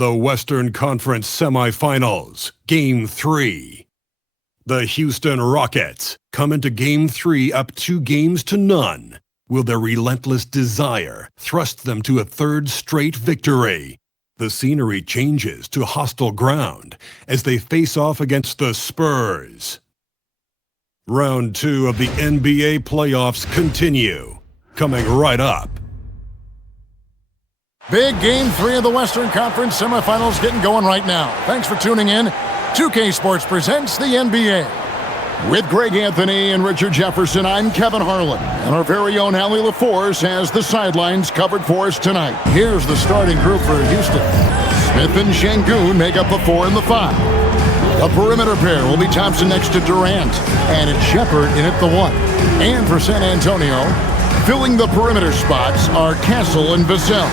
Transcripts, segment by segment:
The Western Conference Semifinals, Game 3. The Houston Rockets come into Game 3 up 2-0. Will their relentless desire thrust them to a third straight victory? The scenery changes to hostile ground as they face off against the Spurs. Round 2 of the NBA playoffs continue, coming right up. Big Game 3 of the Western Conference semifinals getting going right now. Thanks for tuning in. 2K Sports presents the NBA. With Greg Anthony and Richard Jefferson, I'm Kevin Harlan. And our very own Allie LaForce has the sidelines covered for us tonight. Here's the starting group for Houston. Smith and Şengün make up the 4 and the 5. The perimeter pair will be Thompson next to Durant, and it's Shepherd in at the 1. And for San Antonio, filling the perimeter spots are Castle and Vassell.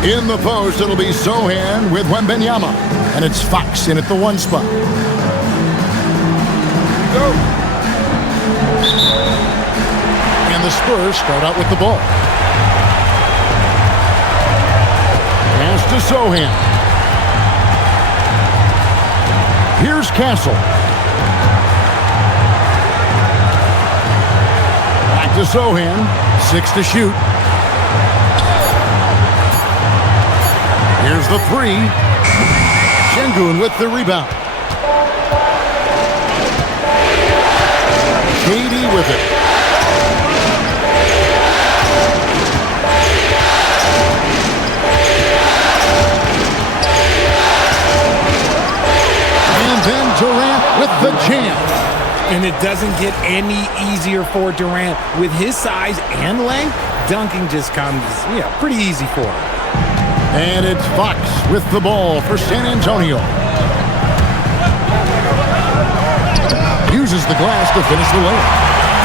In the post, it'll be Sohan with Wembanyama, and it's Fox in at the 1 spot. Go! And the Spurs start out with the ball. Pass to Sohan. Here's Castle. Back to Sohan. 6 to shoot. Here's the 3. Şengün with the rebound. KD with it. And then Durant with the jam. And it doesn't get any easier for Durant. With his size and length, dunking just comes, pretty easy for him. And it's Fox with the ball for San Antonio. Uses the glass to finish the layup.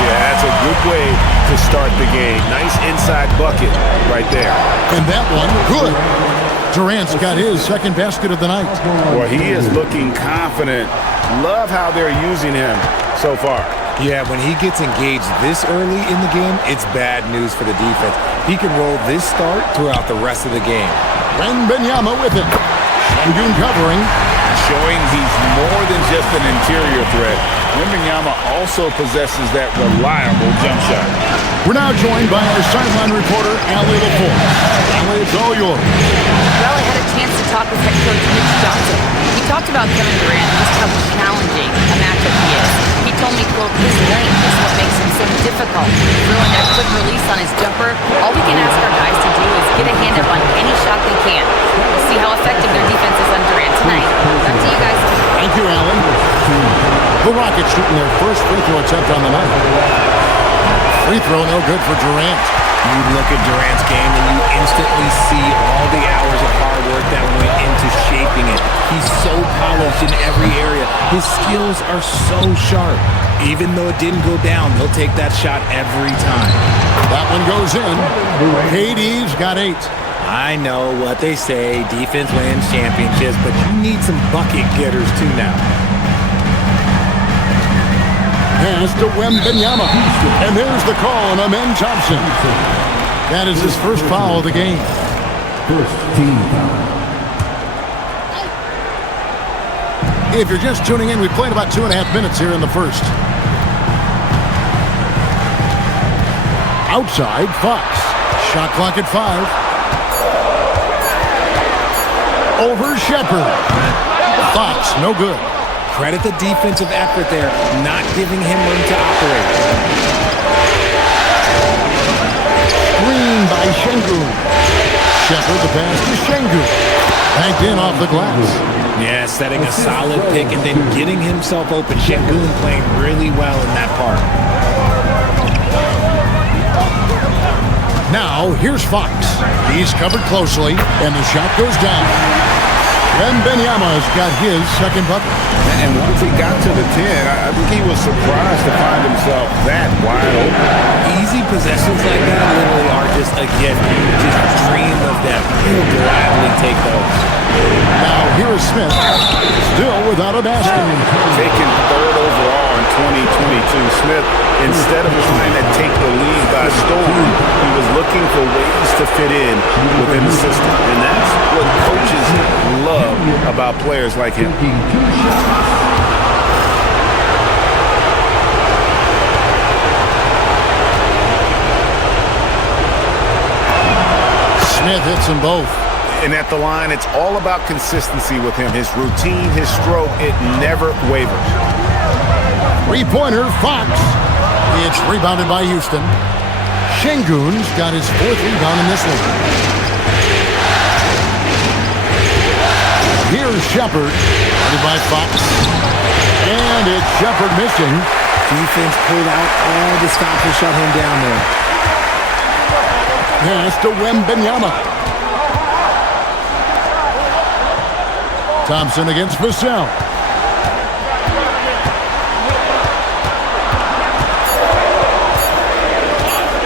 Yeah, that's a good way to start the game. Nice inside bucket right there. And that one, good. Durant's got his second basket of the night. Well, he is looking confident. Love how they're using him so far. Yeah, when he gets engaged this early in the game, it's bad news for the defense. He can roll this start throughout the rest of the game. Wembanyama with it. Şengün covering. Showing he's more than just an interior threat. Wembanyama also possesses that reliable jump shot. We're now joined by our sideline reporter, Allie LaForce. Allie, it's all yours. Well, I had a chance to talk with head coach Mitch Johnson. He talked about Kevin Durant and just how challenging a matchup he is. He told me, quote, his length is what makes him so difficult. Throwing that quick release on his jumper, all we can ask our guys to do is get a hand up on any shot they can. We'll see how effective their defense is on Durant tonight. Back to you guys. Thank you, Allie. The Rockets shooting their first free throw attempt on the night. Free throw no good for Durant. You look at Durant's game and you instantly see all the hours of hard work that went into shaping it. He's so polished in every area. His skills are so sharp. Even though it didn't go down, he'll take that shot every time. That one goes in. KD's got 8. I know what they say, defense wins championships, but you need some bucket getters too now. Pass to Wembanyama. And there's the call on Amen Thompson. That is his first foul of the game. First team foul. If you're just tuning in, we played about 2.5 minutes here in the first. Outside, Fox. Shot clock at 5. Over Shepherd. Fox, no good. Credit the defensive effort there, not giving him room to operate. Screen by Şengün. Shepherd the pass to Şengün. Banked in off the glass. Yeah, setting a solid pick and then getting himself open. Şengün playing really well in that part. Now, here's Fox. He's covered closely, and the shot goes down. Wembanyama's got his second bucket. And once he got to the 10, I think he was surprised to find himself that wide open. Easy possessions like that literally are just a gift. You just dream of them. He'll gladly take those. Now here is Smith, still without a basket. Taken third overall in 2022, Smith, instead of trying to take the lead by storm, he was looking for ways to fit in within the system. And that's what coaches love about players like him. Smith hits them both. And at the line, it's all about consistency with him. His routine, his stroke, it never wavers. Three-pointer, Fox. It's rebounded by Houston. Şengün's got his fourth rebound in this one. Here's Shepard, guarded by Fox. And it's Shepard missing. Defense pulled out all the stops to shut him down there. Pass to Wembanyama. Thompson against Vassell.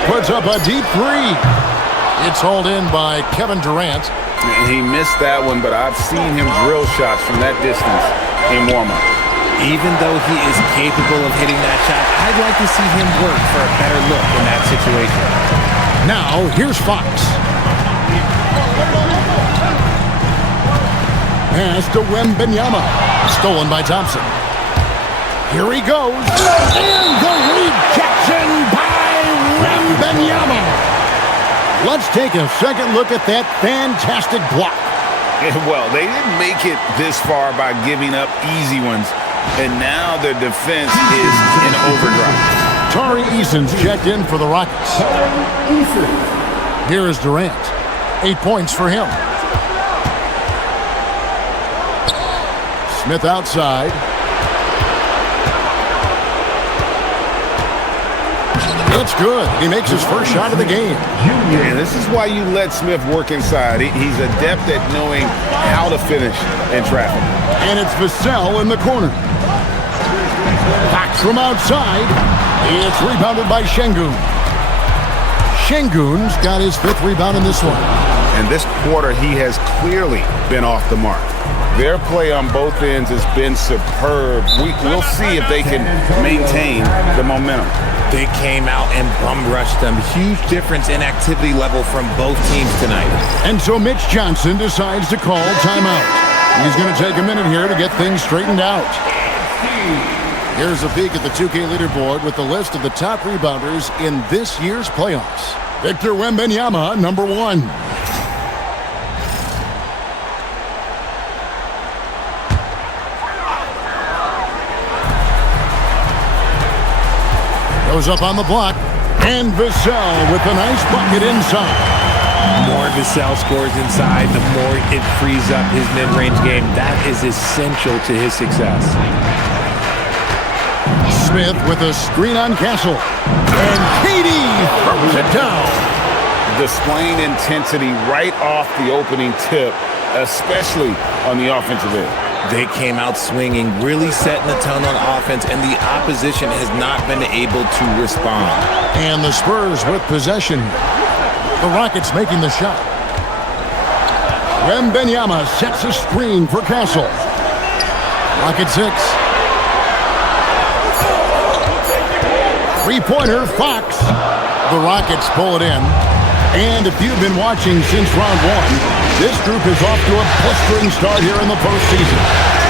Puts up a deep three. It's hauled in by Kevin Durant. He missed that one, but I've seen him drill shots from that distance in warm-up. Even though he is capable of hitting that shot, I'd like to see him work for a better look in that situation. Now, here's Fox. Pass to Wembanyama. Stolen by Thompson. Here he goes. And the rejection by Wembanyama. Let's take a second look at that fantastic block. Well, they didn't make it this far by giving up easy ones, and now their defense is in overdrive. Tari Eason's checked in for the Rockets. Here is Durant. 8 points for him. Smith outside. It's good. He makes his first shot of the game. And this is why you let Smith work inside. He's adept at knowing how to finish in traffic. And it's Vassell in the corner. Fox from outside. It's rebounded by Şengün. Şengün's got his fifth rebound in this one. And this quarter, he has clearly been off the mark. Their play on both ends has been superb. We'll see if they can maintain the momentum. They came out and bum rushed them. Huge difference in activity level from both teams tonight. And so Mitch Johnson decides to call timeout. He's going to take a minute here to get things straightened out. Here's a peek at the 2K leaderboard with the list of the top rebounders in this year's playoffs. Victor Wembanyama, number 1. Goes up on the block, and Vassell with a nice bucket inside. The more Vassell scores inside, the more it frees up his mid-range game. That is essential to his success. Smith with a screen on Castle, and KD throws it down. Displaying intensity right off the opening tip, especially on the offensive end. They came out swinging, really setting the tone on offense, and the opposition has not been able to respond. And the Spurs with possession. The Rockets making the shot. Wembanyama sets a screen for Castle. Rocket 6. Three-pointer, Fox. The Rockets pull it in. And if you've been watching since round 1, this group is off to a blistering start here in the postseason.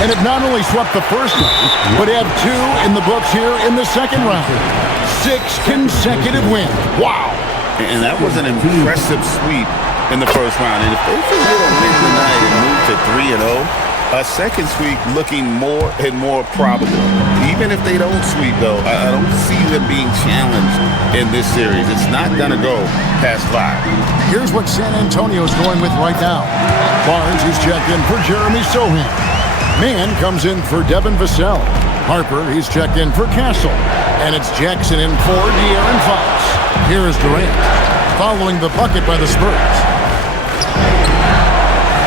And have not only swept the first round, but have 2 in the books here in the second round. 6 consecutive wins. Wow. And that was an impressive sweep in the first round. And if they can get a win tonight and move to 3-0, a second sweep looking more and more probable. Even if they don't sweep, though, I don't see them being challenged in this series. It's not going to go past 5. Here's what San Antonio's going with right now. Barnes is checked in for Jeremy Sohan. Mann comes in for Devin Vassell. Harper, he's checked in for Castle. And it's Jackson in for De'Aaron Fox. Here is Durant, following the bucket by the Spurs.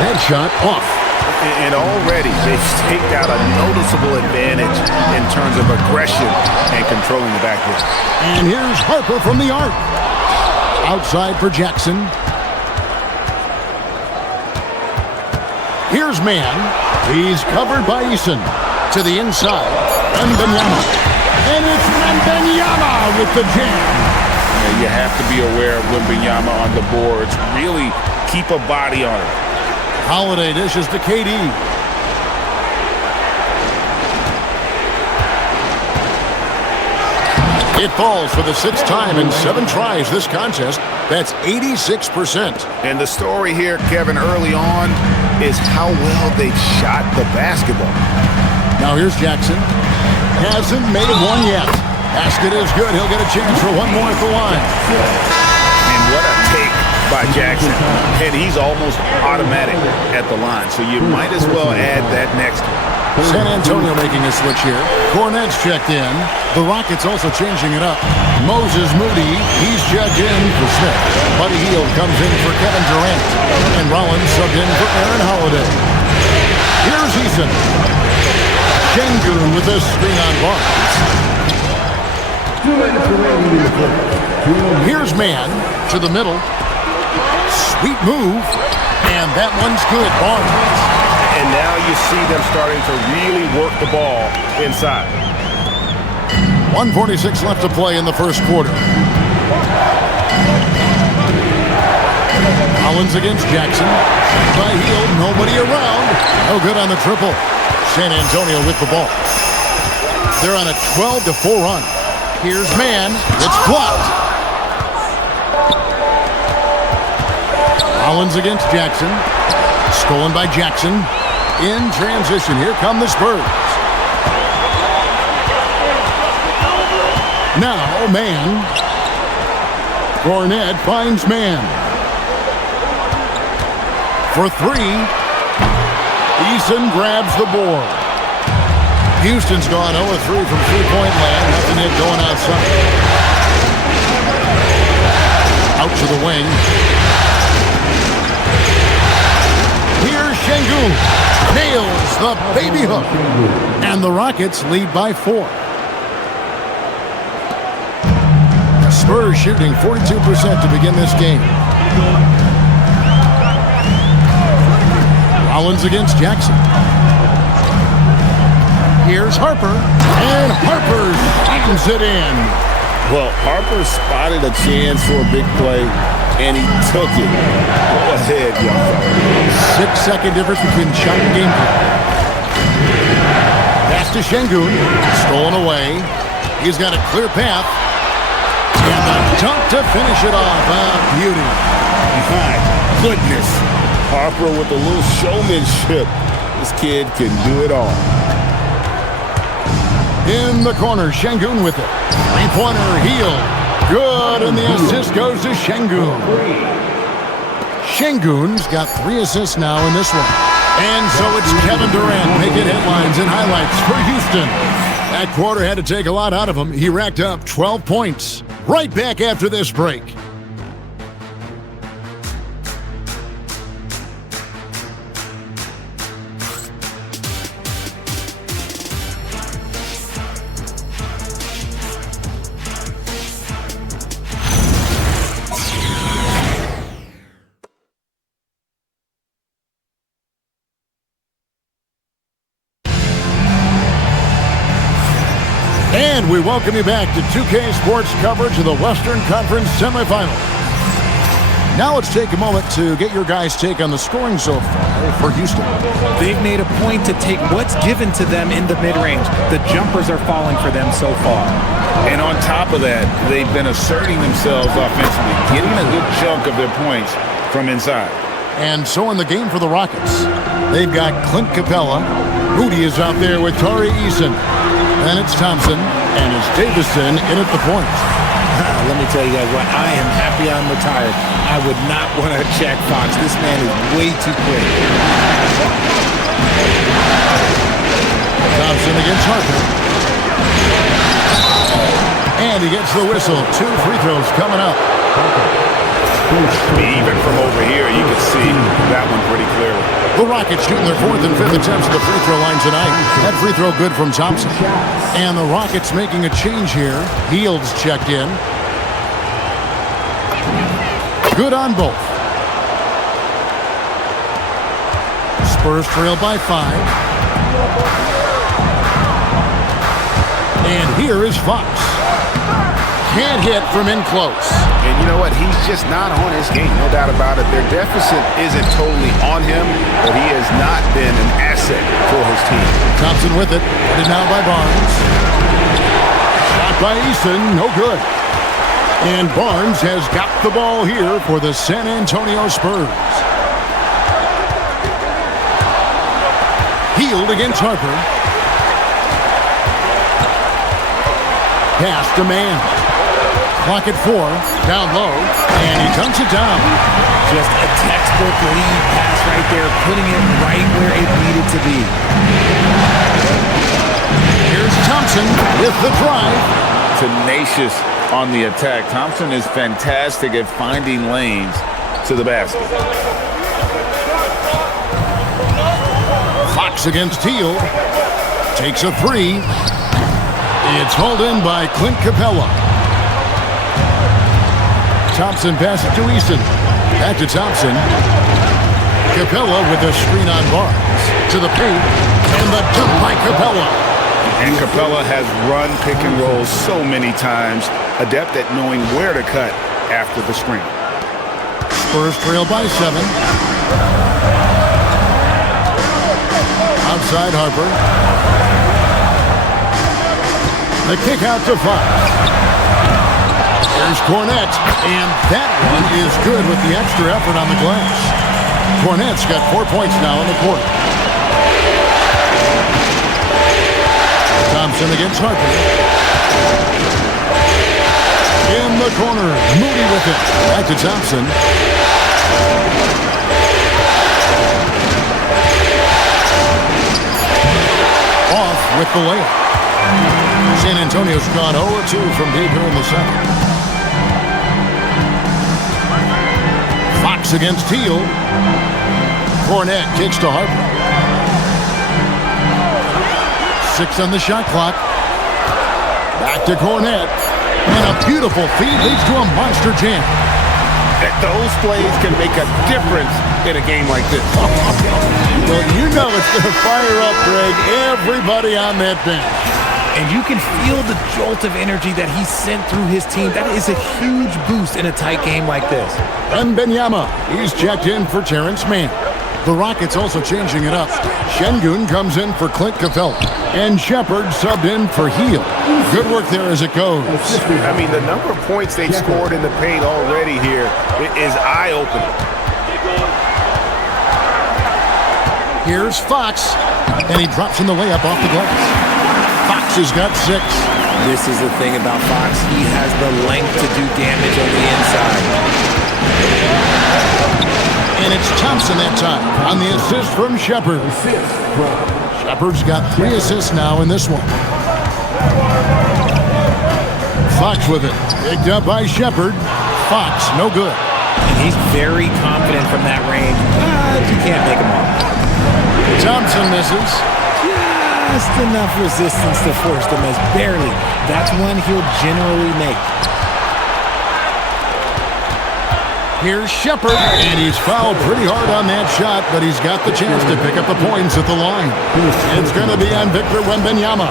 That shot off. And already they've staked out a noticeable advantage in terms of aggression and controlling the backcourt. And here's Harper from the arc. Outside for Jackson. Here's Mann. He's covered by Eason. To the inside. Wembanyama. And it's Wembanyama with the jam. Yeah, you have to be aware of Wembanyama on the boards. Really keep a body on it. Holiday dishes to KD. It falls for the sixth time in 7 tries this contest. That's 86%. And the story here, Kevin, early on is how well they shot the basketball. Now here's Jackson. Hasn't made one yet. Basket is good. He'll get a chance for one more at the line. And what a take by Jackson. And he's almost automatic at the line. So you might as well add that next one. San Antonio making a switch here. Cornette's checked in. The Rockets also changing it up. Moses Moody, he's checked in for Smith. Buddy Hield comes in for Kevin Durant. And Rollins subbed in for Aaron Holiday. Here's Eason. Şengün with a screen on Barnes. Here's Mann to the middle. Sweet move. And that one's good. Barnes. And now you see them starting to really work the ball inside. 1:46 left to play in the first quarter. Collins against Jackson. By Hield, nobody around. No good on the triple. San Antonio with the ball. They're on a 12-4 run. Here's Mann. It's blocked. Collins against Jackson. Stolen by Jackson. In transition, here come the Spurs. Now, Mann. Cornette finds Mann. For 3. Eason grabs the board. Houston's gone 0-3 from three-point land. Nothing yet going outside. Out to the wing. Here's Şengün. Nails the baby hook. And the Rockets lead by 4. The Spurs shooting 42% to begin this game. Rollins against Jackson. Here's Harper. And Harper slams it in. Well, Harper spotted a chance for a big play, and he took it. Go ahead, young fella. 6-second difference between shot and game clock. Pass to Şengün. Stolen away. He's got a clear path. And the dunk to finish it off. A beauty. My goodness. Harper with a little showmanship. This kid can do it all. In the corner, Şengün with it. Three-pointer, Hield. Good, and the assist goes to Şengün. Şengün's got 3 assists now in this one. And so it's Kevin Durant making headlines and highlights for Houston. That quarter had to take a lot out of him. He racked up 12 points. Right back after this break. And we welcome you back to 2K Sports coverage of the Western Conference semifinals. Now let's take a moment to get your guys' take on the scoring so far for Houston. They've made a point to take what's given to them in the mid-range. The jumpers are falling for them so far. And on top of that, they've been asserting themselves offensively, getting a good chunk of their points from inside. And so in the game for the Rockets, they've got Clint Capella. Moody is out there with Tari Eason. Then it's Thompson, and it's Davison in at the point. Let me tell you guys what, I am happy I'm retired. I would not want to check Fox. This man is way too quick. Thompson against Harper. And he gets the whistle. 2 free throws coming up. Even from over here, you can see that one pretty clearly. The Rockets shooting their 4th and 5th attempts at the free throw line tonight. That free throw good from Thompson. And the Rockets making a change here. Fields checked in. Good on both. Spurs trail by 5. And here is Fox. Can't hit from in close. And you know what? He's just not on his game. No doubt about it. Their deficit isn't totally on him, but he has not been an asset for his team. Thompson with it. Headed now by Barnes. Shot by Eason. No good. And Barnes has got the ball here for the San Antonio Spurs. Healed against Harper. Pass to man. Clock at 4. Down low. And he dunks it down. Just a textbook lead pass right there, putting it right where it needed to be. Here's Thompson with the drive. Tenacious on the attack. Thompson is fantastic at finding lanes to the basket. Fox against Teal. Takes a 3. It's hauled in by Clint Capella. Thompson passes to Easton. Back to Thompson. Capella with a screen on Barnes. To the paint. And the dunk by Capella. And Capella has run pick and roll so many times. Adept at knowing where to cut after the screen. Spurs trail by 7. Outside Harper. The kick out to Fox. Here's Cornette. And that one is good with the extra effort on the glass. Cornette's got 4 points now in the quarter. Thompson against Harper. In the corner. Moody with it. Back to Thompson. Off with the layup. San Antonio's gone 0-2 from deep here in the second. Fox against Teal. Cornette kicks to Harper. 6 on the shot clock. Back to Cornette. And a beautiful feed leads to a monster jam. Those plays can make a difference in a game like this. Well, you know it's going to fire up, Greg, everybody on that bench. And you can feel the jolt of energy that he sent through his team. That is a huge boost in a tight game like this. Wembanyama, he's checked in for Terrence Mann. The Rockets also changing it up. Şengün comes in for Clint Capella. And Shepard subbed in for Hield. Good work there as it goes. I mean, the number of points they've scored in the paint already here is eye-opening. Here's Fox. And he drops in the layup off the glass. Fox has got 6. This is the thing about Fox. He has the length to do damage on the inside. And it's Thompson that time on the assist from Shepard. Shepard's got 3 assists now in this one. Fox with it. Picked up by Shepard. Fox, no good. And he's very confident from that range, but you can't make him off. Thompson misses. Just enough resistance to force the miss. Barely. That's one he'll generally make. Here's Shepard, and he's fouled pretty hard on that shot, but he's got the chance to pick up the points at the line. It's going to be on Victor Wembanyama.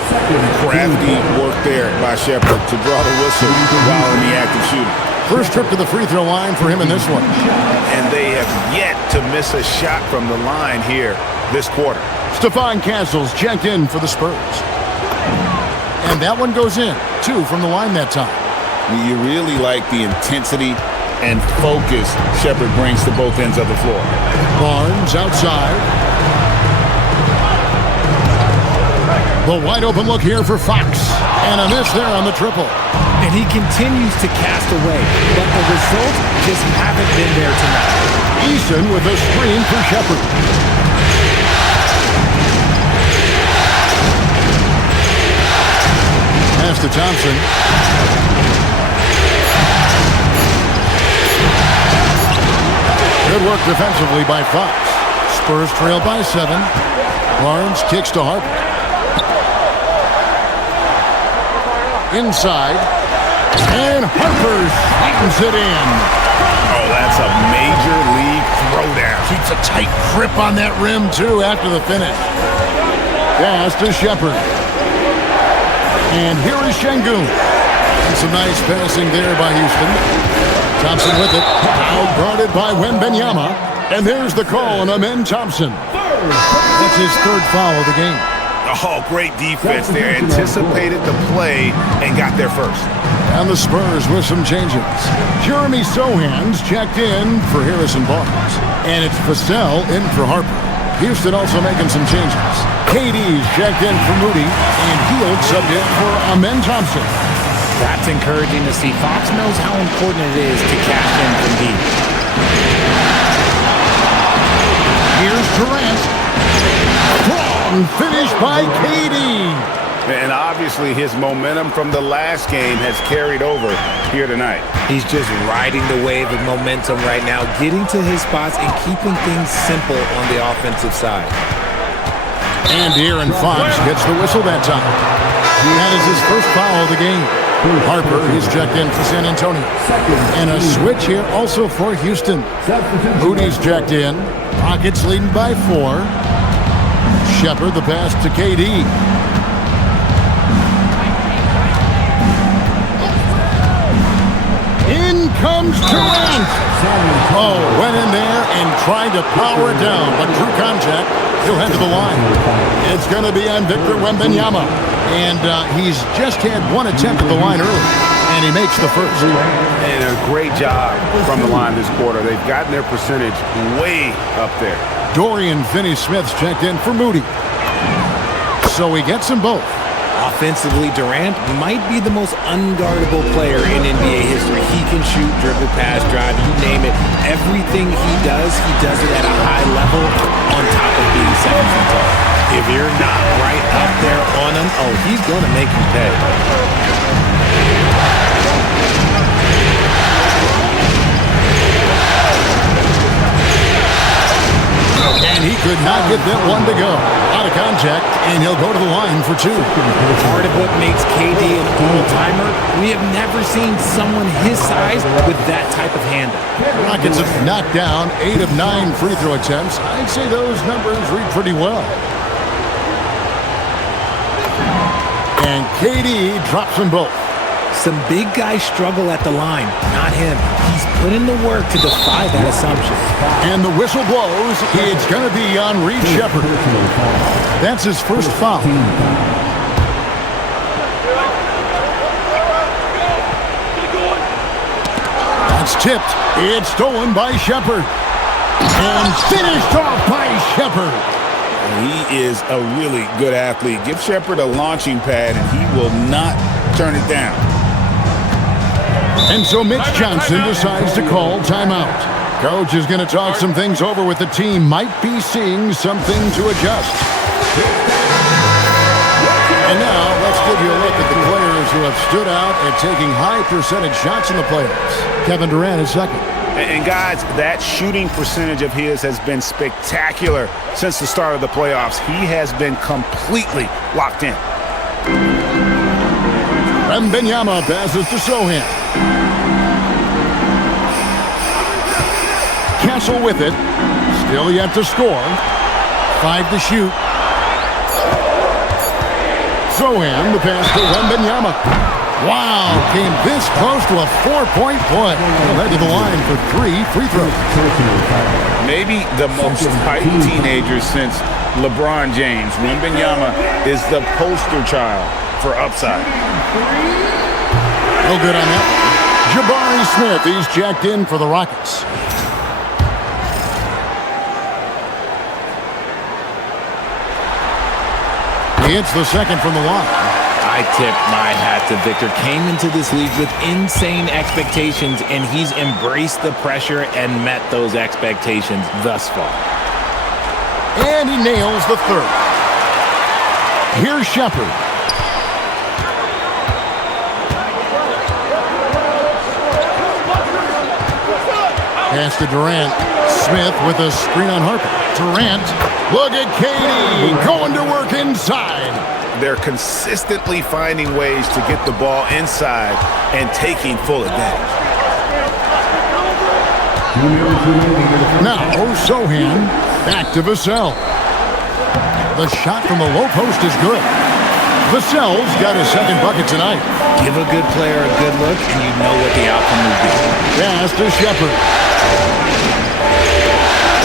Crafty work there by Shepard to draw the whistle while in the act of shooting. First trip to the free throw line for him in this one. And they have yet to miss a shot from the line here this quarter. Stephon Castles checked in for the Spurs. And that one goes in. 2 from the line that time. You really like the intensity and focus Shepard brings to both ends of the floor. Barnes outside. The wide open look here for Fox. And a miss there on the triple. And he continues to cast away, but the results just haven't been there tonight. Eason with a screen for Shepard. Pass to Thompson. Good work defensively by Fox. Spurs trail by 7. Barnes kicks to Harper. Inside. And Harper slams it in. Oh, that's a major league throwdown. Keeps a tight grip on that rim, too, after the finish. Pass to Shepard. And here is Şengün. And some nice passing there by Houston. Thompson with it. Now guarded by Wembanyama. And there's the call on Amen Thompson. That's his 3rd foul of the game. Oh, great defense there. Anticipated the play and got there first. And the Spurs with some changes. Jeremy Sohan's checked in for Harrison Barnes. And it's Vassell in for Harper. Houston also making some changes. KD's checked in for Moody. And Hield subbed in for Amen Thompson. That's encouraging to see. Fox knows how important it is to cash in from deep. Here's Durant. Strong finish by KD. And obviously his momentum from the last game has carried over here tonight. He's just riding the wave of momentum right now, getting to his spots and keeping things simple on the offensive side. And Aaron Fox gets the whistle that time. That is his 1st foul of the game. Harper is checked in for San Antonio. And a switch here also for Houston. Moody's checked in. Rockets leading by 4. Shepard the pass to KD. In comes Durant. Oh, went in there and tried to power it down, but drew contact. He'll head to the line. It's going to be on Victor Wembanyama. And he's just had 1 attempt at the line early, and he makes the first. And a great job from the line this quarter. They've gotten their percentage way up there. Dorian Finney-Smith's checked in for Moody. So he gets them both. Offensively, Durant might be the most unguardable player in NBA history. He can shoot, dribble, pass, drive, you name it. Everything he does it at a high level on top of being 7 feet tall. If you're not right up there on him, oh, he's going to make you pay. And he could not get that one to go. Out of contact, and he'll go to the line for 2. Part of what makes KD an all-timer, we have never seen someone his size with that type of handle. Rockets have knocked down 8 of 9 free throw attempts. I'd say those numbers read pretty well. And KD drops them both. Some big guys struggle at the line, not him. He's put in the work to defy that assumption. And the whistle blows. It's going to be on Reed Shepard. That's his 1st foul. That's tipped. It's stolen by Shepard. And finished off by Shepard. He is a really good athlete. Give Shepard a launching pad, and he will not turn it down. And so Mitch Johnson decides to call timeout. Coach is going to talk some things over with the team. Might be seeing something to adjust. And now let's give you a look at the players who have stood out at taking high percentage shots in the playoffs. Kevin Durant is second. And guys, that shooting percentage of his has been spectacular since the start of the playoffs. He has been completely locked in. Wembanyama passes to Sohan. Castle with it. Still yet to score. 5 to shoot. Sohan, the pass to Wembanyama. Wow, came this close to a 4-point play. Led to the line for 3 free throws. Maybe the most hyped teenager since LeBron James. Wembanyama is the poster child for upside. No good on that. Jabari Smith, he's checked in for the Rockets. He hits the second from the line. I tip my hat to Victor. Came into this league with insane expectations, and he's embraced the pressure and met those expectations thus far. And he nails the third. Here's Shepard. Pass to Durant. Smith with a screen on Harper. Durant, look at KD going to work inside. They're consistently finding ways to get the ball inside and taking full advantage. Now, Sohan back to Vassell. The shot from the low post is good. Vassell's got his second bucket tonight. Give a good player a good look, and you know what the outcome will be. Pass to Shepard.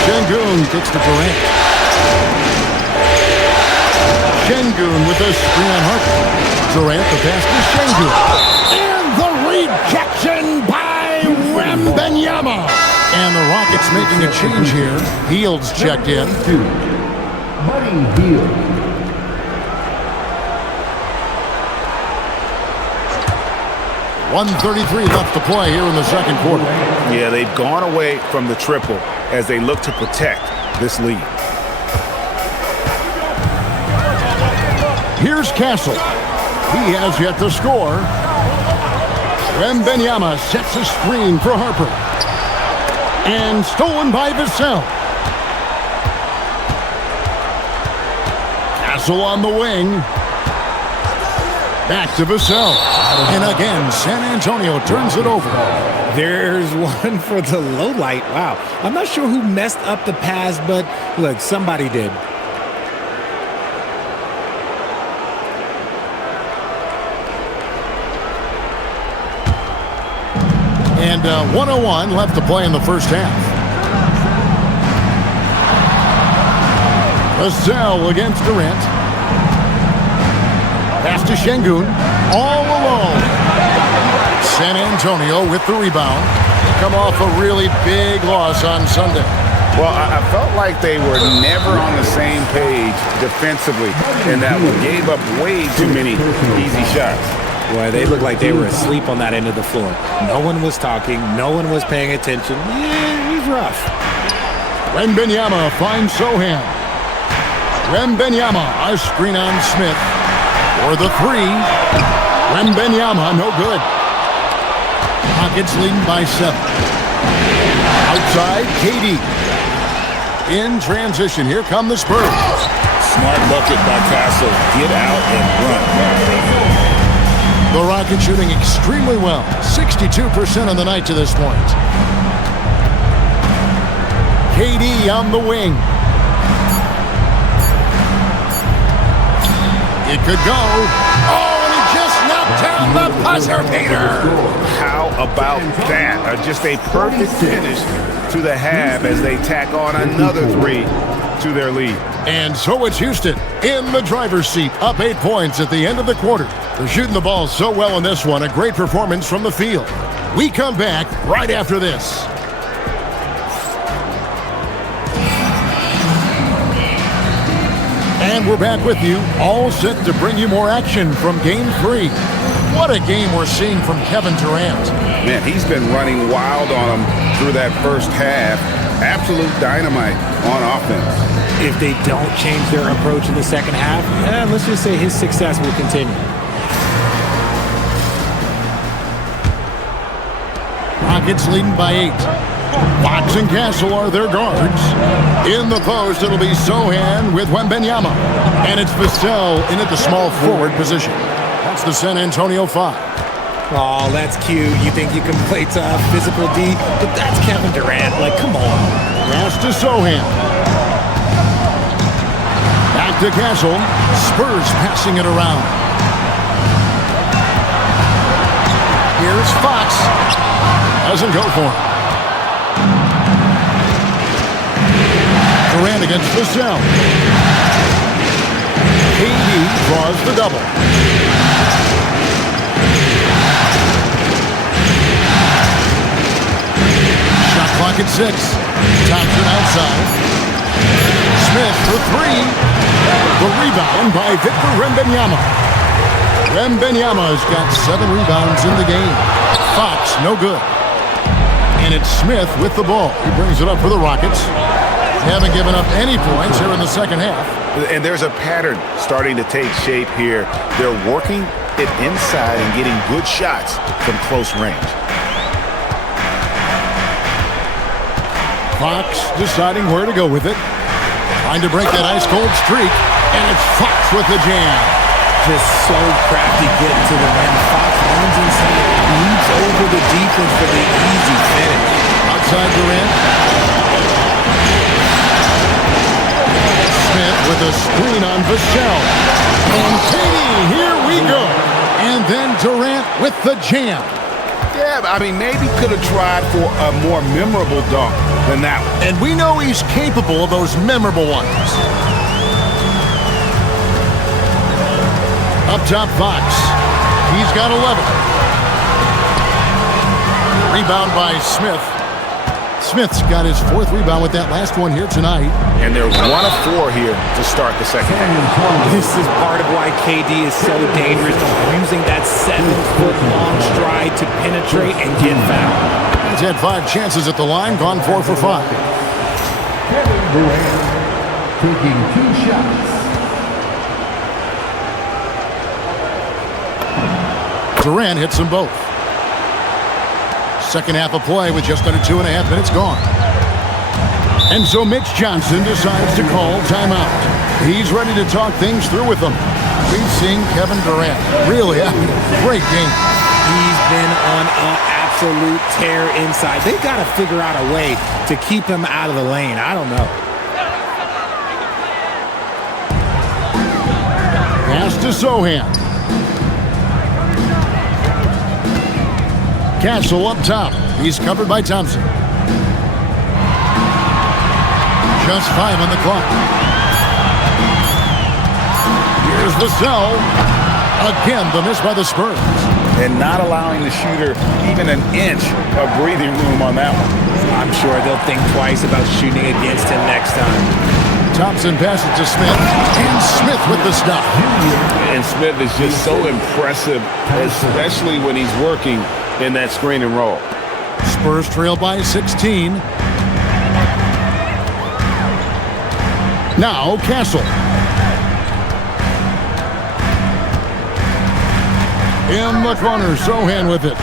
Şengün kicks to Durant. Şengün with a screen on Harper. Durant the pass to Şengün. And the rejection by Wembanyama. And the Rockets making a change here. Hield's checked in. Buddy Hield. .133 left to play here in the second quarter. Yeah, they've gone away from the triple as they look to protect this lead. Here's Castle. He has yet to score. Wembanyama sets a screen for Harper. And stolen by Vassell. Castle on the wing. Back to Vassell. And again, San Antonio turns it over. There's one for the low light. Wow. I'm not sure who messed up the pass, but look, somebody did. And 1:01 left to play in the first half. Vassell against Durant. Pass to Şengün. All alone. San Antonio with the rebound. Come off a really big loss on Sunday. Well, I felt like they were never on the same page defensively, and that one gave up way too many easy shots. Boy, they looked like they were asleep on that end of the floor. No one was talking. No one was paying attention. Yeah, it was rough. Wembanyama finds Sohan. Wembanyama, a screen on Smith. For the three. Wembanyama, no good. Rockets leading by 7. Outside, KD. In transition, here come the Spurs. Smart bucket by Castle. Get out and run. The Rockets shooting extremely well. 62% on the night to this point. KD on the wing. It could go. Oh, and he just knocked down the buzzer beater. How about that? Just a perfect finish to the half as they tack on another 3 to their lead. And so it's Houston in the driver's seat, up 8 points at the end of the quarter. They're shooting the ball so well in this one, a great performance from the field. We come back right after this. And we're back with you, all set to bring you more action from Game 3. What a game we're seeing from Kevin Durant. Man, he's been running wild on them through that first half. Absolute dynamite on offense. If they don't change their approach in the second half, let's just say his success will continue. Rockets leading by 8. Fox and Castle are their guards. In the post, it'll be Sohan with Wembanyama. And it's Vassell in at the small forward position. That's the San Antonio 5. Oh, that's cute. You think you can play tough, physical D, but that's Kevin Durant. Like, come on. Pass to Sohan. Back to Castle. Spurs passing it around. Here's Fox. Doesn't go for him. Durant against Vassell. KD draws the double. Shot clock at 6. Thompson outside. Smith for 3. The rebound by Victor Wembanyama. Wembanyama's got 7 rebounds in the game. Fox, no good. And it's Smith with the ball. He brings it up for the Rockets. They haven't given up any points here in the second half. And there's a pattern starting to take shape here. They're working it inside and getting good shots from close range. Fox deciding where to go with it. Trying to break that ice-cold streak, and it's Fox with the jam. Just so crafty getting to the rim. Fox runs inside, leaps over the defense for the easy finish. Outside Durant. Smith with a screen on Vassell. And Katie, here we go. And then Durant with the jam. Yeah, I mean, maybe could have tried for a more memorable dunk than that one. And we know he's capable of those memorable ones. Up top, Fox. He's got 11. Rebound by Smith. Smith's got his 4th rebound with that last one here tonight. And they're 1 of 4 here to start the second half. This is part of why KD is so dangerous, using that 7-foot-long stride to penetrate and get fouled. He's had 5 chances at the line, gone 4 for 5. Kevin Durant taking 2 shots. Durant hits them both. Second half of play with just under 2.5 minutes gone. And so Mitch Johnson decides to call timeout. He's ready to talk things through with them. We've seen Kevin Durant really having a great game. He's been on an absolute tear inside. They've got to figure out a way to keep him out of the lane. I don't know. Pass to Sohan. Castle up top. He's covered by Thompson. Just 5 on the clock. Here's Vassell. Again, the miss by the Spurs. And not allowing the shooter even an inch of breathing room on that one. I'm sure they'll think twice about shooting against him next time. Thompson passes to Smith. And Smith with the stop. And Smith is just so impressive, especially when he's working in that screen and roll. Spurs trail by 16. Now Castle. In the corner, Sohan with it.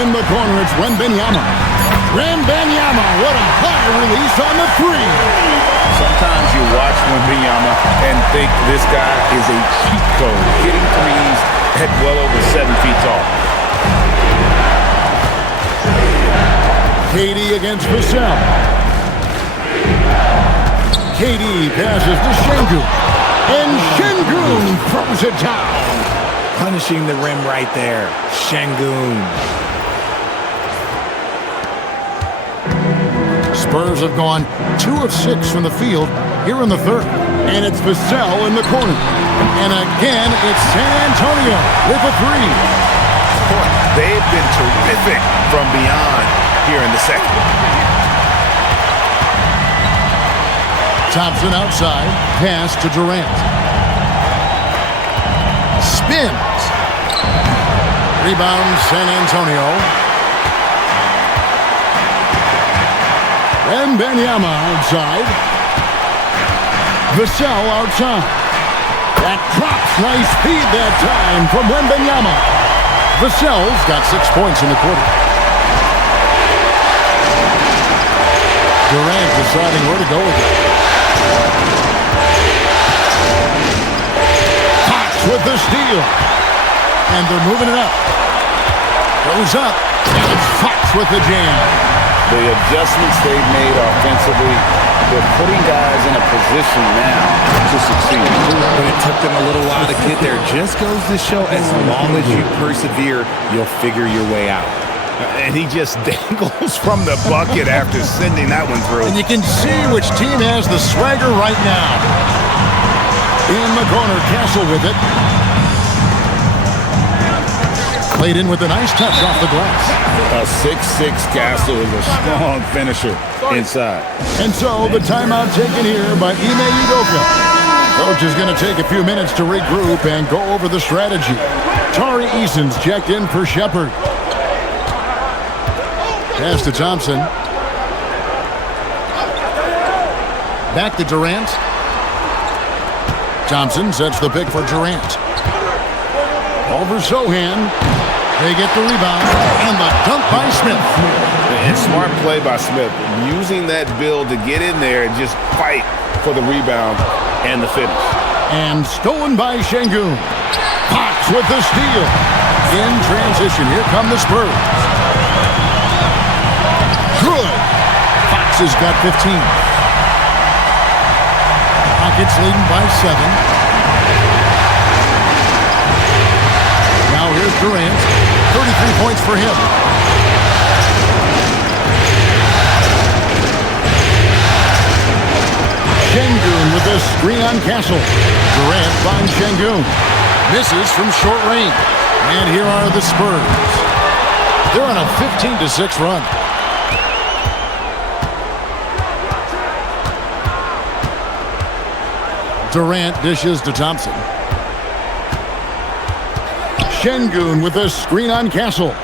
In the corner, it's Wembanyama. Wembanyama, what a high release on the 3. Sometimes you watch Wembanyama and think this guy is a cheat code, hitting threes at well over 7 feet tall. KD against Vassell. KD passes to Şengün. And Şengün throws it down. Punishing the rim right there. Şengün. Spurs have gone 2 of 6 from the field here in the 3rd. And it's Vassell in the corner. And again, it's San Antonio with a 3. They've been terrific from beyond here in the 2nd. Thompson outside. Pass to Durant. Spins. Rebound San Antonio. Wembanyama outside. Vassell outside. That drops. Nice feed that time from Wembanyama. Vassell's got 6 points in the quarter. Durant deciding where to go with it. Fox with the steal. And they're moving it up. Goes up. And it's Fox with the jam. The adjustments they've made offensively, they're putting guys in a position now to succeed. But it took them a little while to get there. Just goes to show, as long as you persevere, you'll figure your way out. And he just dangles from the bucket after sending that one through. And you can see which team has the swagger right now. In the corner, Castle with it. Played in with a nice touch off the glass. A 6'6" Castle is a strong finisher inside. And so the timeout taken here by Ime Udoka. Coach is going to take a few minutes to regroup and go over the strategy. Tari Eason's checked in for Shepherd. Pass to Thompson. Back to Durant. Thompson sets the pick for Durant. Over Sohan. They get the rebound, and the dunk by Smith. And smart play by Smith, using that build to get in there and just fight for the rebound and the finish. And stolen by Şengün. Fox with the steal. In transition, here come the Spurs. Good. Fox has got 15. Rockets leading by 7. Now here's Durant. 33 points for him. Şengün with a screen on Castle. Durant finds Şengün. Misses from short range. And here are the Spurs. They're on a 15-6 run. Durant dishes to Thompson. Şengün with a screen on Castle.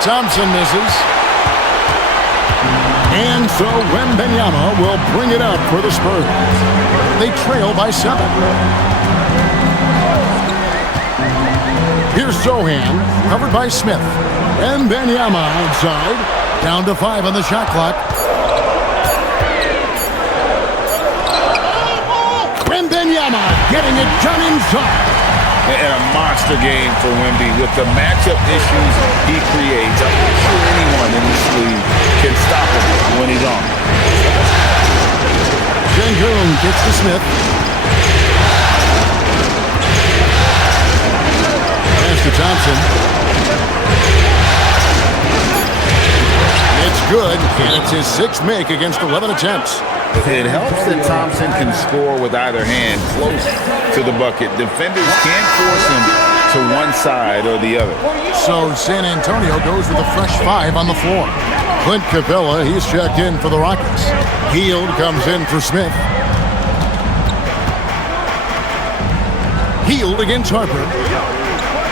Thompson misses. And so Wembanyama will bring it up for the Spurs. They trail by 7. Here's Sohan, covered by Smith. Wembanyama outside. Down to 5 on the shot clock. Wembanyama getting it done inside. And a monster game for Wemby with the matchup issues he creates. I'm not sure anyone in this league can stop him when he's on. Şengün gets to Smith. Pass to Thompson. It's good, and it's his 6th make against 11 attempts. It helps that Thompson can score with either hand close to the bucket. Defenders can't force him to one side or the other. So San Antonio goes with a fresh 5 on the floor. Clint Capella, he's checked in for the Rockets. Hield comes in for Smith. Hield against Harper.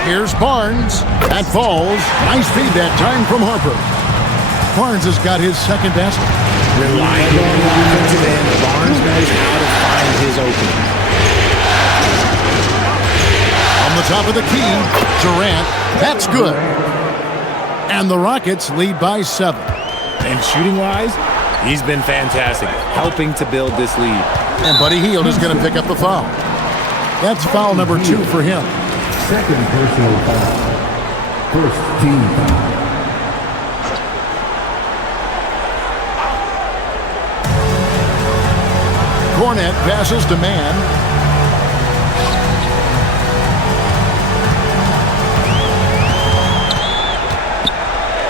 Here's Barnes. That falls. Nice feed that time from Harper. Barnes has got his 2nd basket. Relying on the offensive end, Barnes knows how to find his opening. On the top of the key, Durant. That's good. And the Rockets lead by 7. And shooting-wise, he's been fantastic, helping to build this lead. And Buddy Hield is going to pick up the foul. That's foul number 2 for him. 2nd personal foul. 1st team foul. Cornet passes to Mann.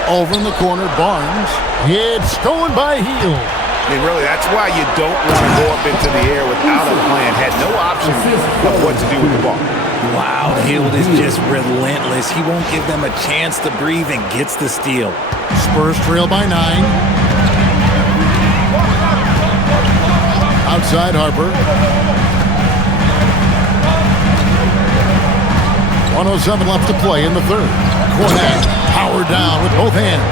Over in the corner, Barnes. It's stolen by Hield. I mean, really, that's why you don't want to go up into the air without a plan. Had no option of what to do with the ball. Wow, Hield is just relentless. He won't give them a chance to breathe and gets the steal. Spurs trail by 9. Outside Harper. 1:07 left to play in the 3rd. Cornet powered down with both hands.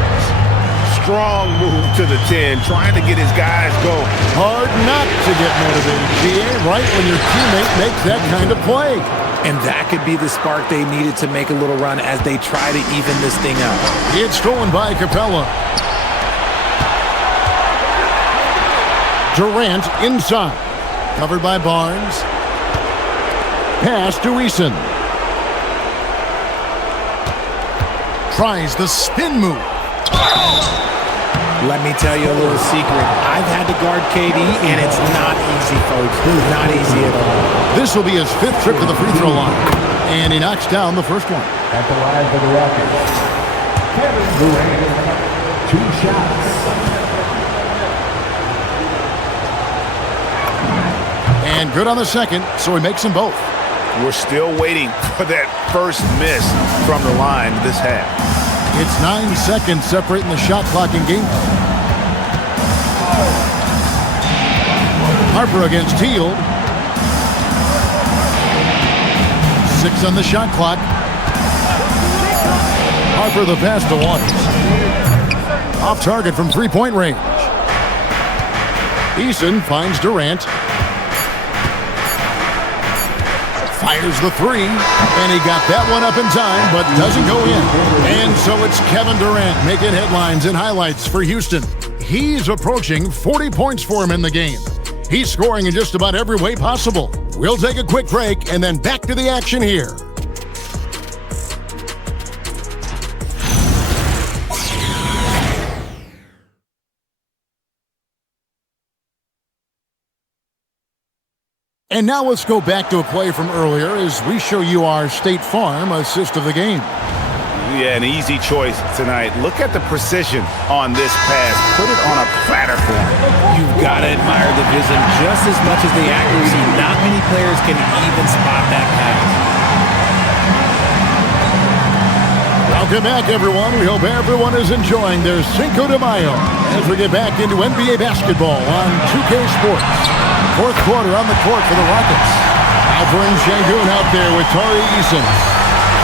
Strong move to the 10, trying to get his guys going. Hard not to get motivated, GA, right when your teammate makes that kind of play. And that could be the spark they needed to make a little run as they try to even this thing up. It's stolen by Capella. Durant inside. Covered by Barnes. Pass to Eason. Tries the spin move. Let me tell you a little secret. I've had to guard KD, and it's not easy, folks. Not easy at all. This will be his 5th trip to the free throw line. And he knocks down the first one. At the line for the Rockets, Kevin Durant. 2 shots. And good on the second, so he makes them both. We're still waiting for that first miss from the line this half. It's 9 seconds separating the shot clock and game. Harper against Hield. 6 on the shot clock. Harper the pass to Waters. Off target from 3-point range. Eason finds Durant. Fires the three, and he got that one up in time, but doesn't go in. And so it's Kevin Durant making headlines and highlights for Houston. He's approaching 40 points for him in the game. He's scoring in just about every way possible. We'll take a quick break and then back to the action here. And now let's go back to a play from earlier as we show you our State Farm assist of the game. Yeah, an easy choice tonight. Look at the precision on this pass. Put it on a platter for him. You've got to admire the vision just as much as the accuracy. Not many players can even spot that pass. Welcome back, everyone. We hope everyone is enjoying their Cinco de Mayo as we get back into NBA basketball on 2K Sports. Fourth quarter on the court for the Rockets. Alperen Şengün out there with Tari Eason.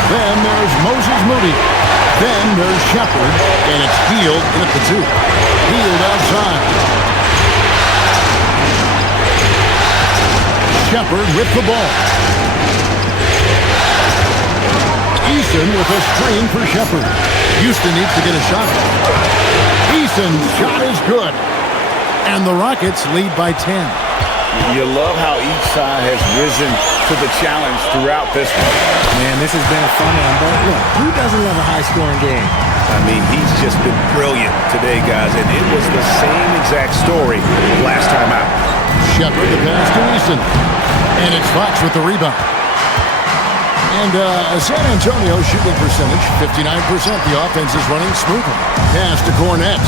Then there's Moses Moody. Then there's Shepard, and it's Hield in at the 2. Hield outside. Shepard with the ball. Eason with a screen for Shepard. Houston needs to get a shot. Eason's shot is good. And the Rockets lead by 10. You love how each side has risen to the challenge throughout this one. Man, this has been a fun one, but look, who doesn't love a high-scoring game? I mean, he's just been brilliant today, guys, and it was the same exact story last time out. Shepard the pass to Eason. And it's Fox with the rebound. And San Antonio shooting percentage, 59%. The offense is running smoothly. Pass to Cornette.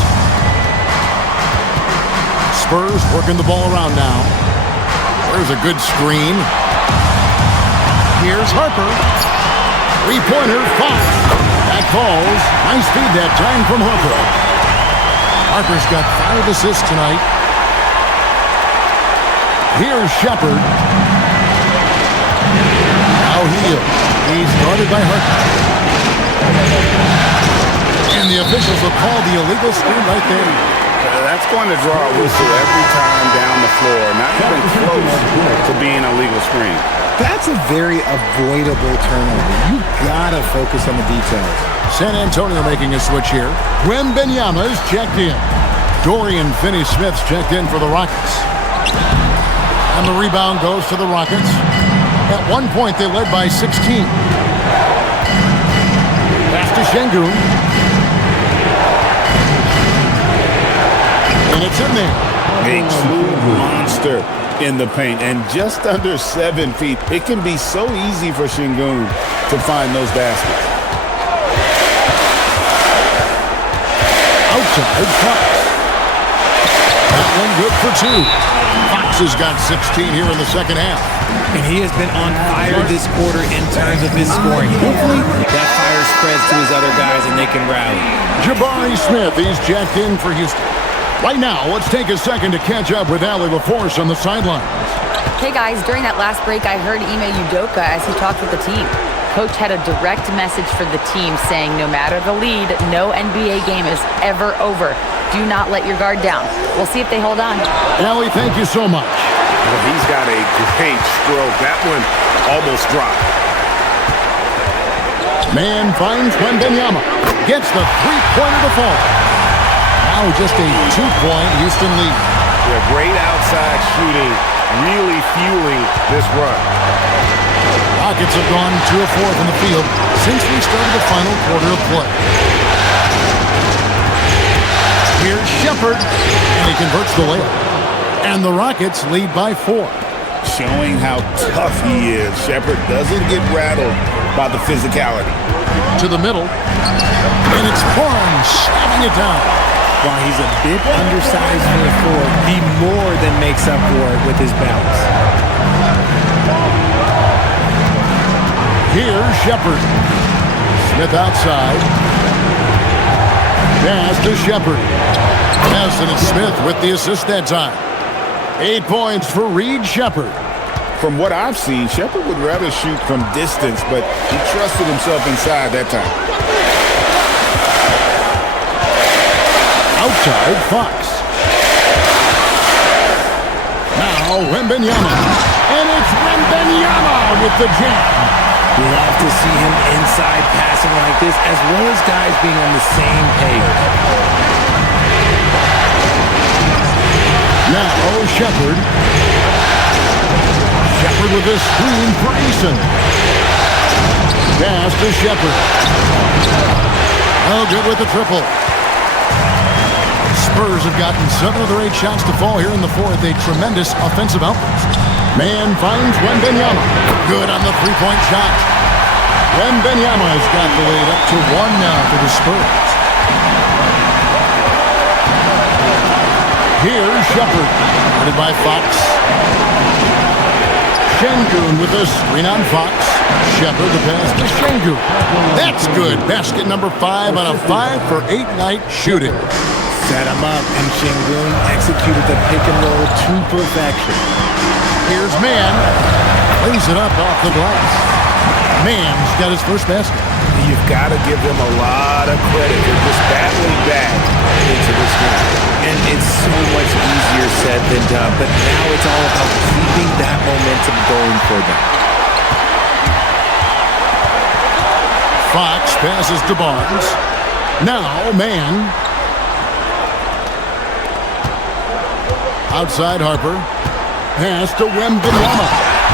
Spurs working the ball around now. There's a good screen. Here's Harper. Three-pointer, Fox. That falls. Nice feed that time from Harper. Harper's got 5 assists tonight. Here's Shepard. Now Hield. He's guarded by Harper. And the officials will call the illegal screen right there. That's going to draw a whistle every time down the floor. Not even close to being a legal screen. That's a very avoidable turnover. You gotta focus on the details. San Antonio making a switch here. Wembanyama's checked in. Dorian Finney-Smith's checked in for the Rockets. And the rebound goes to the Rockets. At one point, they led by 16. Pass to Şengün. And it's in there. Big, smooth monster in the paint. And just under 7 feet. It can be so easy for Şengün to find those baskets. Outside, Fox. That one good for 2. Fox has got 16 here in the second half. And he has been on fire this quarter in terms of his scoring. Hopefully, that fire spreads to his other guys and they can rally. Jabari Smith, he's jacked in for Houston. Right now, let's take a second to catch up with Allie LaForce on the sidelines. Hey guys, during that last break, I heard Ime Udoka as he talked with the team. Coach had a direct message for the team saying no matter the lead, no NBA game is ever over. Do not let your guard down. We'll see if they hold on. Allie, thank you so much. Well, he's got a great stroke. That one almost dropped. Man finds Wembanyama. Gets the three-pointer to fall. Now just a 2-point Houston lead. Yeah, great outside shooting, really fueling this run. Rockets have gone 2 of 4 from the field since we started the final quarter of play. Here's Shepard, and he converts the layup. And the Rockets lead by 4. Showing how tough he is. Shepard doesn't get rattled by the physicality. To the middle, and it's Barnes slamming it down. While he's a bit undersized for a forward, he more than makes up for it with his balance. Here's Shepard. Smith outside. Pass to Shepard. Pass and it's Smith with the assist that time. 8 points for Reed Shepard. From what I've seen, Shepard would rather shoot from distance, but he trusted himself inside that time. Outside, Fox. Now, Wembanyama. And it's Wembanyama with the jam. Love to see him inside passing like this, as well as guys being on the same page. Now, Shepherd. Shepherd with a screen for Eason. Pass to Shepherd. Oh, good with the triple. Spurs have gotten 7 of their 8 shots to fall here in the fourth. A tremendous offensive outburst. Man finds Wembanyama. Good on the three-point shot. Wembanyama has got the lead up to 1 now for the Spurs. Here's Shepherd, guarded by Fox. Şengün with a screen on Fox. Shepherd the pass to Şengün. That's good. Basket number 5 on a 5-for-8 night shooting. Set him up, and Şengün executed the pick and roll to perfection. Here's Mann. Lays it up off the glass. Mann's got his first basket. You've got to give them a lot of credit for just battling back into this game. And it's so much easier said than done, but now it's all about keeping that momentum going for them. Fox passes to Barnes. Now, Mann. Outside Harper. Pass to Wembanyama.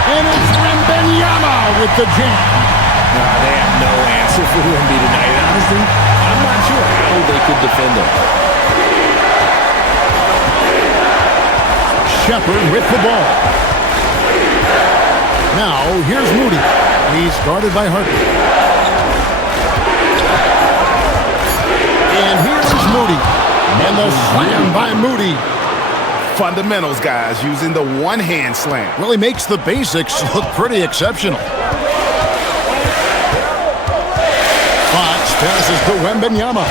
And it's Wembanyama with the jam. They have no answer for Wemby tonight. Honestly, I'm not sure how they could defend him. Shepherd with the ball. Now, here's Moody. He's guarded by Harper. And here's Moody. And the slam by Moody. Fundamentals, guys, using the one-hand slam. Really makes the basics look pretty exceptional. Fox passes to Wembanyama.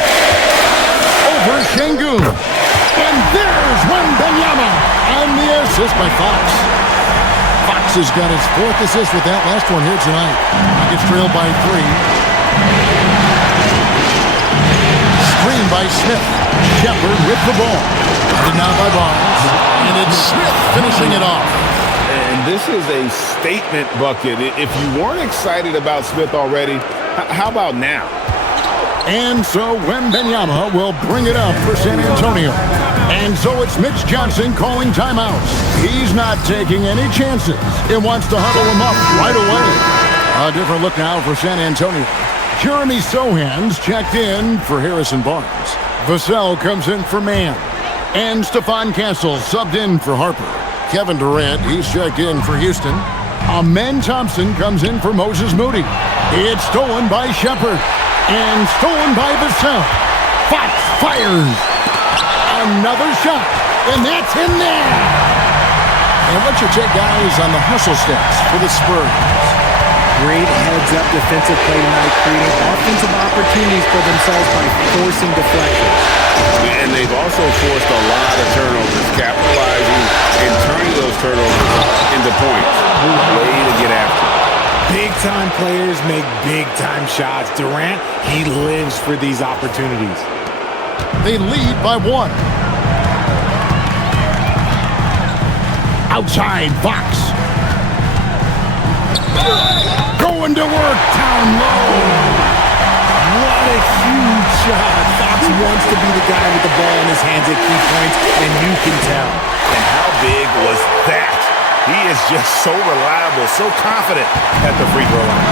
Over Şengün. And there's Wembanyama on the assist by Fox. Fox has got his 4th assist with that last one here tonight. Gets trailed by 3. Screen by Smith. Shepherd with the ball. Guarded now by Barnes. And it's Smith finishing it off. And this is a statement bucket. If you weren't excited about Smith already, how about now? And so Wembanyama will bring it up for San Antonio. And so it's Mitch Johnson calling timeouts. He's not taking any chances. He wants to huddle him up right away. A different look now for San Antonio. Jeremy Sohan's checked in for Harrison Barnes. Vassell comes in for Mann. And Stephon Castle subbed in for Harper. Kevin Durant, he's checked in for Houston. Amen Thompson comes in for Moses Moody. It's stolen by Shepherd. And stolen by Vassell. Fox fires. Another shot. And that's in there. And what's your take, guys, on the hustle stats for the Spurs? Great heads-up defensive play tonight, creating offensive opportunities for themselves by forcing deflections. And they've also forced a lot of turnovers, capitalizing and turning those turnovers into points. Way to get after. Big-time players make big-time shots. Durant, he lives for these opportunities. They lead by 1. Outside, Fox. Going to work down low. What a huge shot. Fox wants to be the guy with the ball in his hands at key points, and you can tell. And how big was that? He is just so reliable, so confident at the free throw line.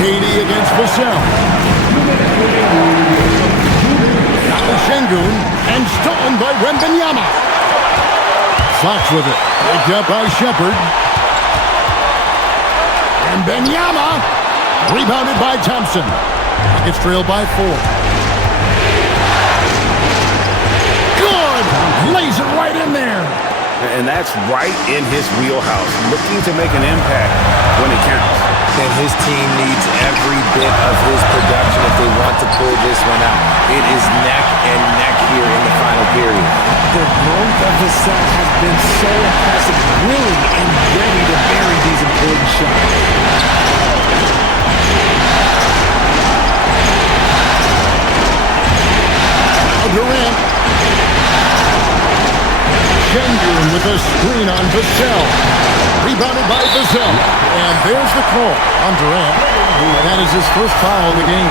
KD against Vassell. Now Şengün, and stolen by Wembanyama. Fox with it. Picked up by Shepherd. Wembanyama. Rebounded by Thompson. It's trailed by 4. Good. Lays it right in there. And that's right in his wheelhouse, looking to make an impact when it counts. And his team needs every bit of his production if they want to pull this one out. It is neck and neck here in the final period. The growth of Vassell has been so impressive, willing and ready to bury these important shots. Durant. Şengün with a screen on Vassell. Rebounded by Vassell. And there's the call on Durant. That is his first foul of the game.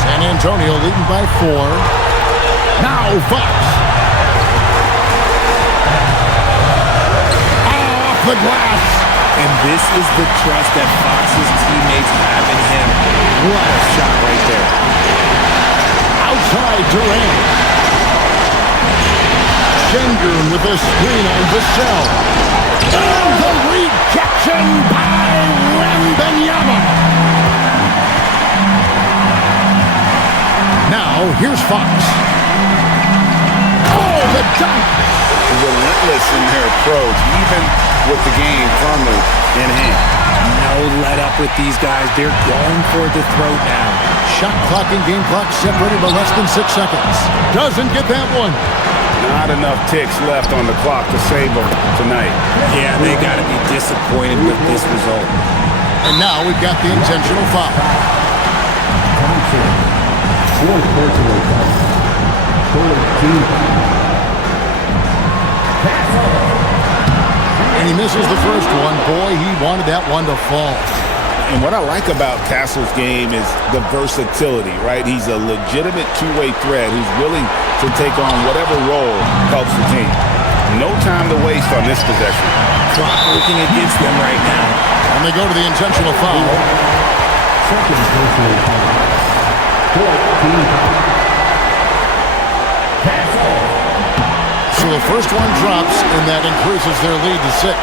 San Antonio leading by 4. Now Fox. Off the glass. And this is the trust that Fox's teammates have in him. What a shot right there. Outside Durant. Şengün with a screen on Vassell. And the rejection by Wembanyama. Now, here's Fox. Oh, the dunk. Relentless in their approach, even with the game firmly in hand. No let up with these guys. They're going for the throat now. Shot clock and game clock separated by less than 6 seconds. Doesn't get that one. Not enough ticks left on the clock to save them tonight. Yeah, they got to be disappointed with this result. And now we've got the intentional foul. And he misses the first one. Boy, he wanted that one to fall. And what I like about Castle's game is the versatility, right? He's a legitimate two-way threat who's willing to take on whatever role helps the team. No time to waste on this possession. Clock working against them right now. And they go to the intentional foul. Second personal foul. 14. So the first one drops, and that increases their lead to 6.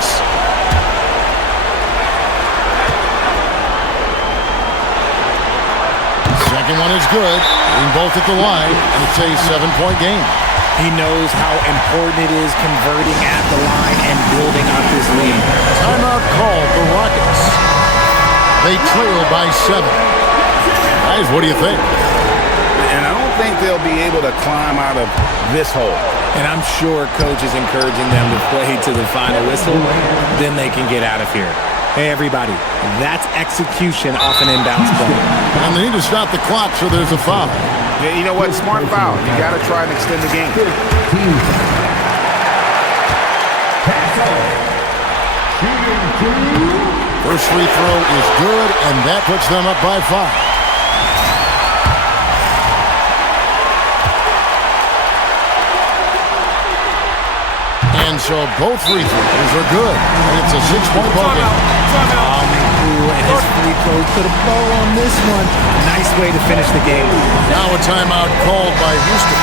Second one is good. Being both at the line, and it's a 7-point game. He knows how important it is converting at the line and building up his lead. Timeout called the Rockets. They trail by 7. Guys, what do you think? And I don't think they'll be able to climb out of this hole. And I'm sure coach is encouraging them to play to the final whistle. Then they can get out of here. Hey, everybody, that's execution off an inbounds play. And they need to stop the clock, so there's a foul. Yeah, you know what? Smart foul. You got to try and extend the game. First free throw is good, and that puts them up by 5. And so both free throws are good. And it's a 6-point ball game. And his free throw put a bow on this one. Nice way to finish the game. Now a timeout called by Houston.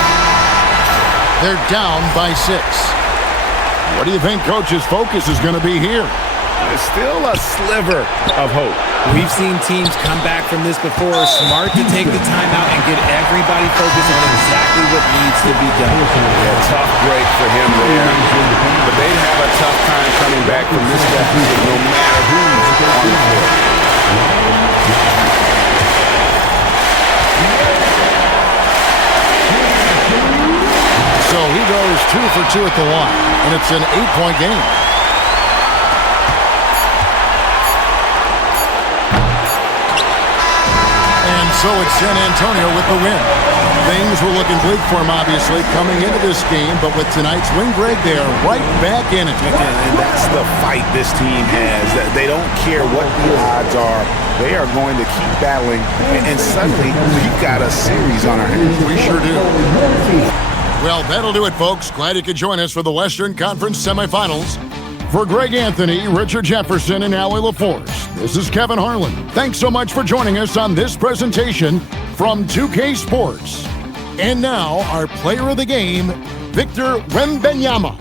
They're down by 6. What do you think coach's focus is going to be here? There's still a sliver of hope. We've seen teams come back from this before. Smart to take the timeout and get everybody focused on exactly what needs to be done. Yeah, tough break for him there. But they'd have a tough time coming back from this deficit no matter who's on the floor. So he goes 2 for 2 at the line, and it's an 8-point game. So it's San Antonio with the win. Things were looking bleak for him, obviously, coming into this game. But with tonight's win, Greg, they are right back in it. And that's the fight this team has. They don't care what the odds are. They are going to keep battling. And suddenly, we've got a series on our hands. We sure do. Well, that'll do it, folks. Glad you could join us for the Western Conference semifinals. For Greg Anthony, Richard Jefferson, and Allie LaForce, this is Kevin Harlan. Thanks so much for joining us on this presentation from 2K Sports. And now, our player of the game, Victor Wembanyama.